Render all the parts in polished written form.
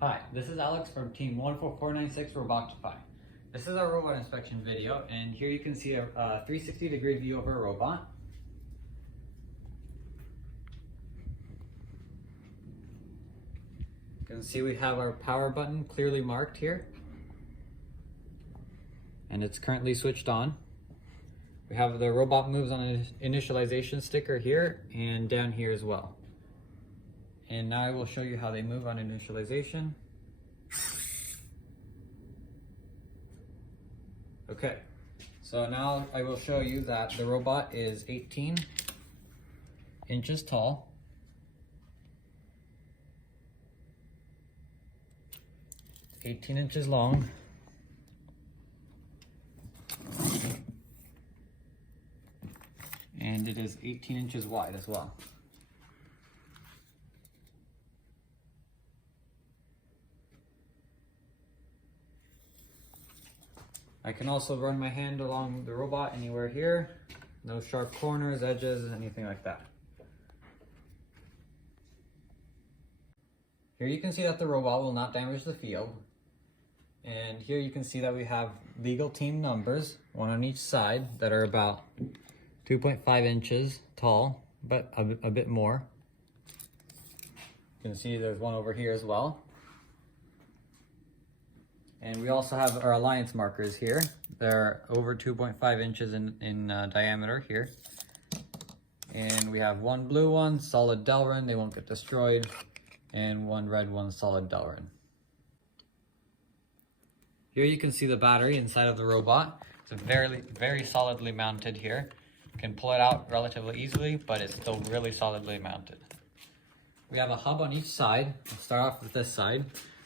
Hi, this is Alex from Team 14496 Robotify. This is our robot inspection video, and here you can see a 360-degree view of our robot. You can see we have our power button clearly marked here, and it's currently switched on. We have the robot moves on an initialization sticker here and down here as well. And now I will show you how they move on initialization. Okay, so now I will show you that the robot is 18 inches tall. It's 18 inches long. And it is 18 inches wide as well. I can also run my hand along the robot anywhere here. No sharp corners, edges, anything like that. Here you can see that the robot will not damage the field. And here you can see that we have legal team numbers, one on each side, that are about 2.5 inches tall, but a bit more. You can see there's one over here as well. And we also have our alliance markers here. They're over 2.5 inches in diameter here. And we have one blue one, solid Delrin, they won't get destroyed, and one red one, solid Delrin. Here you can see the battery inside of the robot. It's very solidly mounted here. You can pull it out relatively easily, but it's still really solidly mounted. We have a hub on each side. I'll start off with this side.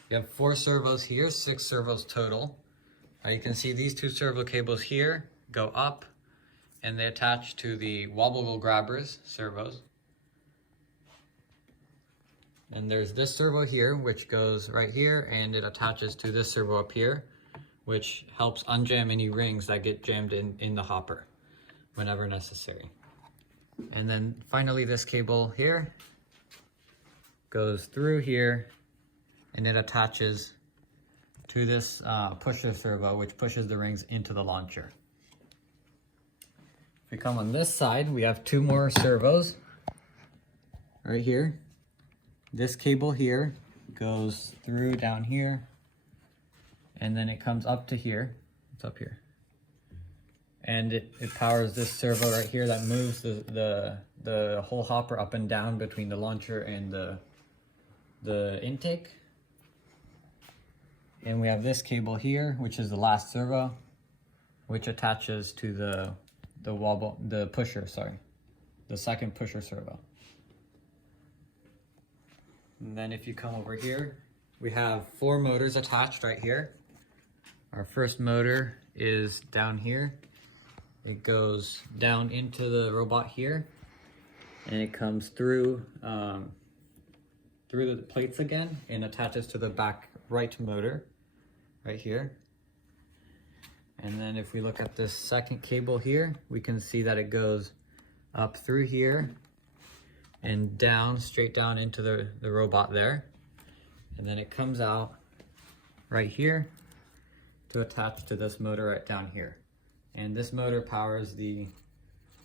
We have 4 servos here, 6 servos total. You can see these 2 servo cables here go up, and they attach to the wobble grabbers servos. And there's this servo here, which goes right here, and it attaches to this servo up here, which helps unjam any rings that get jammed in the hopper whenever necessary. And then finally this cable here goes through here, and it attaches to this pusher servo, which pushes the rings into the launcher. If we come on this side, we have 2 more servos right here. This cable here goes through down here, and then it comes up to here. It's up here. And it powers this servo right here that moves the whole hopper up and down between the launcher and the intake. And we have this cable here, which is the last servo, which attaches to the second pusher servo. And then if you come over here, we have 4 motors attached right here. Our first motor is down here. It goes down into the robot here, and it comes through the plates again and attaches to the back right motor right here. And then if we look at this second cable here, we can see that it goes up through here and down, straight down into the robot there. And then it comes out right here to attach to this motor right down here. And this motor powers the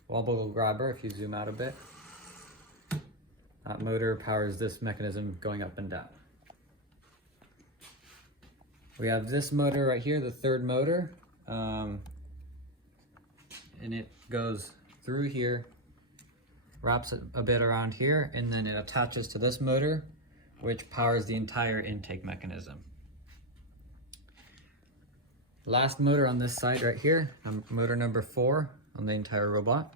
wobble grabber. If you zoom out a bit, that motor powers this mechanism going up and down. We have this motor right here, the third motor, and it goes through here, wraps it a bit around here, and then it attaches to this motor, which powers the entire intake mechanism. Last motor on this side right here, motor number 4 on the entire robot.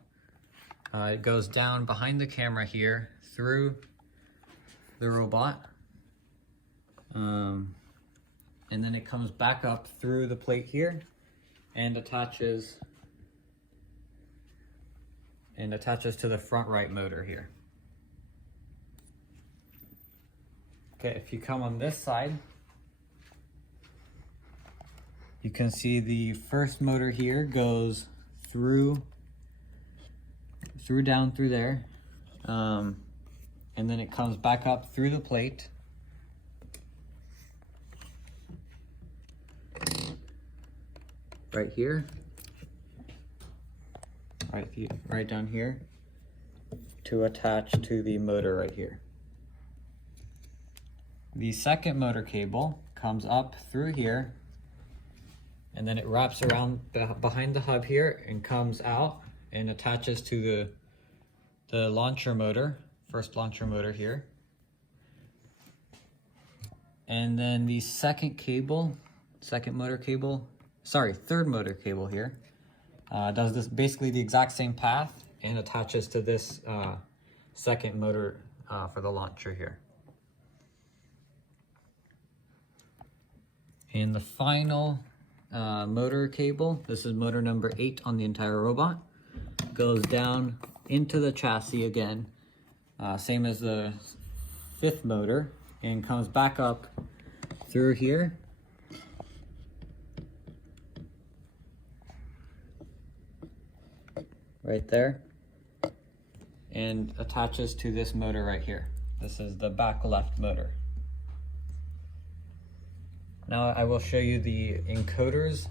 It goes down behind the camera here through the robot. And then it comes back up through the plate here and attaches to the front right motor here. Okay, if you come on this side, you can see the first motor here goes through down through there, and then it comes back up through the plate right here, right down here, to attach to the motor right here. The second motor cable comes up through here, and then it wraps around behind the hub here and comes out and attaches to the launcher motor, first launcher motor here. And then the third motor cable here does this basically the exact same path and attaches to this second motor for the launcher here. And the final motor cable, this is motor number 8 on the entire robot, goes down into the chassis again, same as the 5th motor, and comes back up through here. Right there, and attaches to this motor right here. This is the back left motor. Now I will show you the encoders,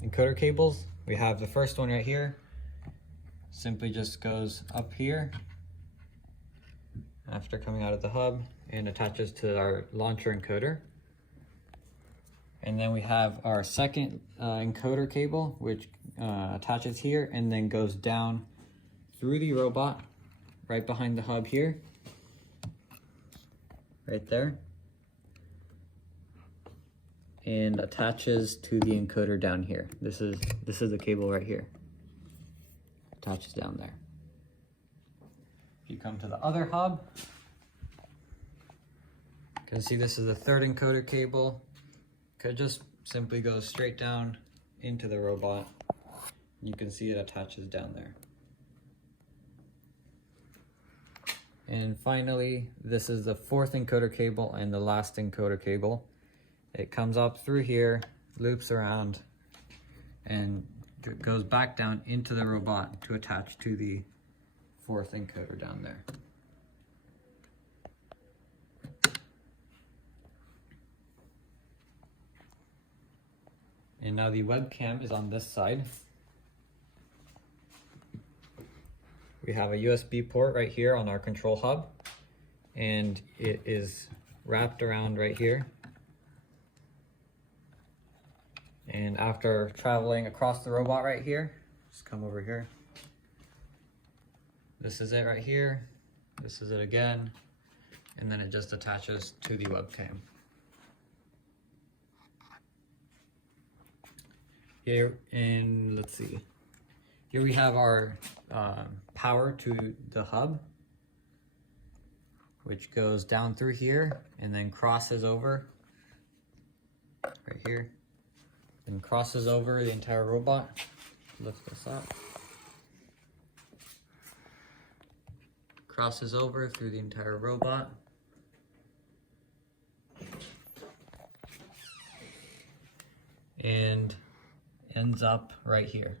encoder cables. We have the first one right here. Simply just goes up here after coming out of the hub and attaches to our launcher encoder. And then we have our second encoder cable, which attaches here and then goes down through the robot right behind the hub here, right there, and attaches to the encoder down here. This is the cable right here. Attaches down there. If you come to the other hub, you can see this is the third encoder cable. Could just simply go straight down into the robot. You can see it attaches down there. And finally, this is the fourth encoder cable and the last encoder cable. It comes up through here, loops around, and goes back down into the robot to attach to the fourth encoder down there. And now the webcam is on this side. We have a USB port right here on our control hub, and it is wrapped around right here. And after traveling across the robot right here, just come over here. This is it right here. This is it again. And then it just attaches to the webcam. Here, and let's see. Here we have our power to the hub, which goes down through here and then crosses over right here. And crosses over the entire robot. Lift this up. Crosses over through the entire robot. And ends up right here.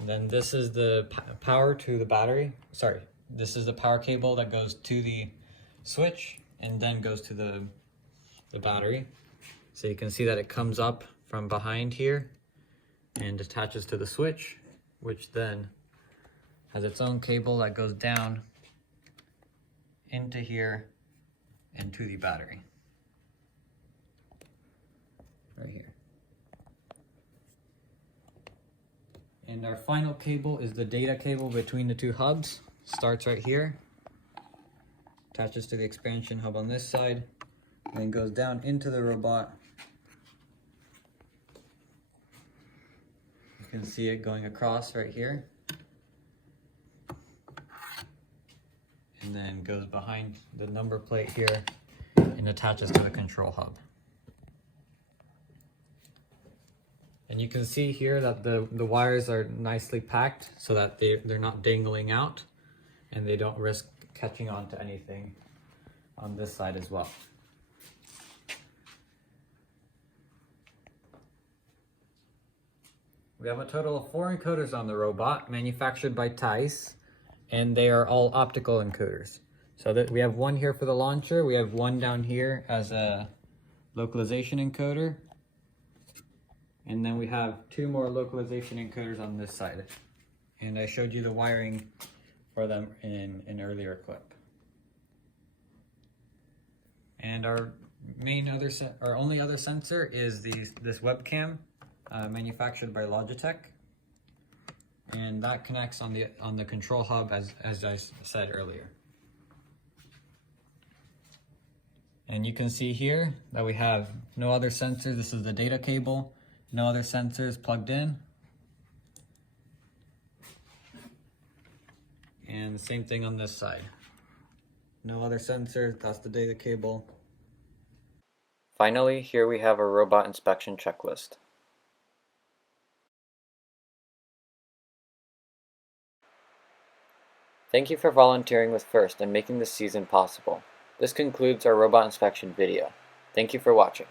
And then this is the power to the battery. Sorry, this is the power cable that goes to the switch and then goes to the battery. So you can see that it comes up from behind here and attaches to the switch, which then has its own cable that goes down into here and to the battery. Right here. And our final cable is the data cable between the two hubs. Starts right here. Attaches to the expansion hub on this side, and then goes down into the robot. You can see it going across right here, and then goes behind the number plate here and attaches to the control hub. And you can see here that the wires are nicely packed so that they're not dangling out and they don't risk catching on to anything on this side as well. We have a total of 4 encoders on the robot manufactured by Theis, and they are all optical encoders. So that we have one here for the launcher, we have one down here as a localization encoder, and then we have two more localization encoders on this side. And I showed you the wiring for them in an earlier clip. And our only other sensor is this webcam manufactured by Logitech, and that connects on the control hub as I said earlier. And you can see here that we have no other sensors. This is the data cable, no other sensors plugged in. And the same thing on this side. No other sensors, that's the data cable. Finally, here we have a robot inspection checklist. Thank you for volunteering with FIRST and making this season possible. This concludes our robot inspection video. Thank you for watching.